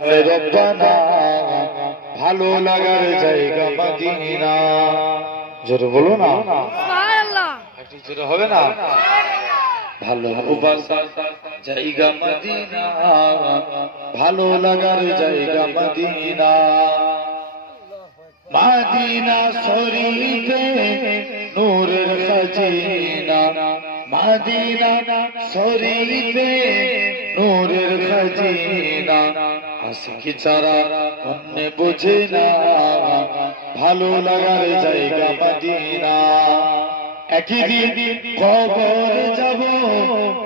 রব্বানা ভালো লাগার জায়গা মদিনা জোরে বলো না। একটু জোরে হবে না? ভালো জায়গা মদিনা ভালো লাগার জায়গা মদিনা মাদিনা শরীফে নূরের খাজিনা। মাদিনা শরীফে নূরের খাজিনা। আশিকি ছাড়া অন্য বোঝে না। ভালো লাগার জায়গা মদিনা। একই দিন যাব,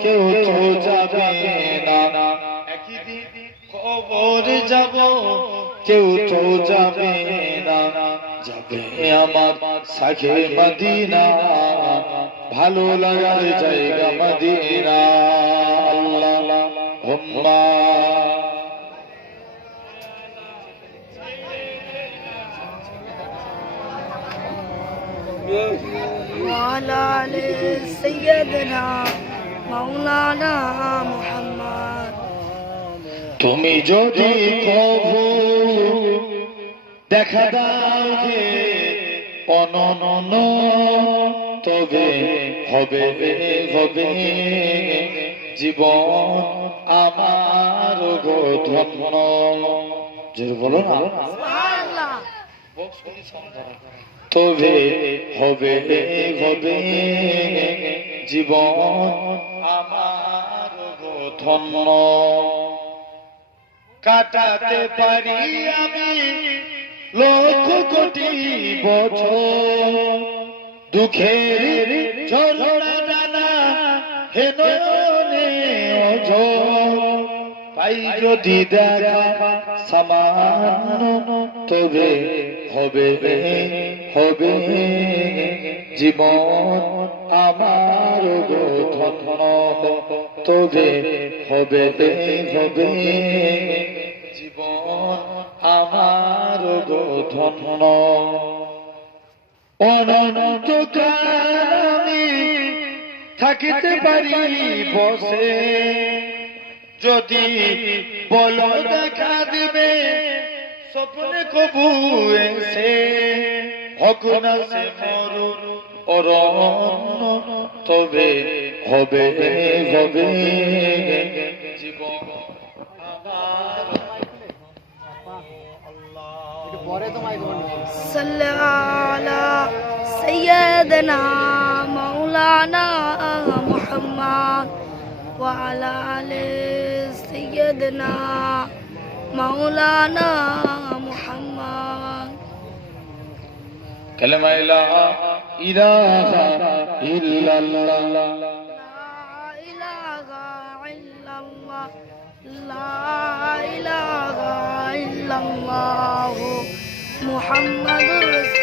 কেউ তো যাবে না। একই দিন কবর যাব, কেউ তো যাবে না। যাবে আমার সাখে মদিনা। ভালো লাগার জায়গা মদিনা। আল্লাহ হুম্মা وعلى آل سيدنا مولانا محمد তুমি যদি কবু দেখা দাও গে অনন তবে হবে হবে জীবন আমার গো ধন্য জোর বলো না সুবহানাল্লাহ তবে হবে হবে জীবন আমার ধন্য কাটাতে পারি আমি লক্ষ কোটি বছর। দুঃখের ঝরনা ডানা হে নয়নে পাই যদি দেখা সামান্য, তবে হবে হবে জীবন আমার ধন্য তবে হবে হবে জীবন আমার ধন্য অনন্তকাল আমি থাকিতে পারি বসে। যদি বল দেখা দিবে, স্বপ্নে কবু এসে। হকুন সে মরু অরণ্য তবে হবে হবে জীবন আমার صل على سيدنا مولانا محمد وعلى آل سيدنا مولانا محمد كلمة لا إله إلا الله لا إله إلا الله لا إله إلا الله محمد رسول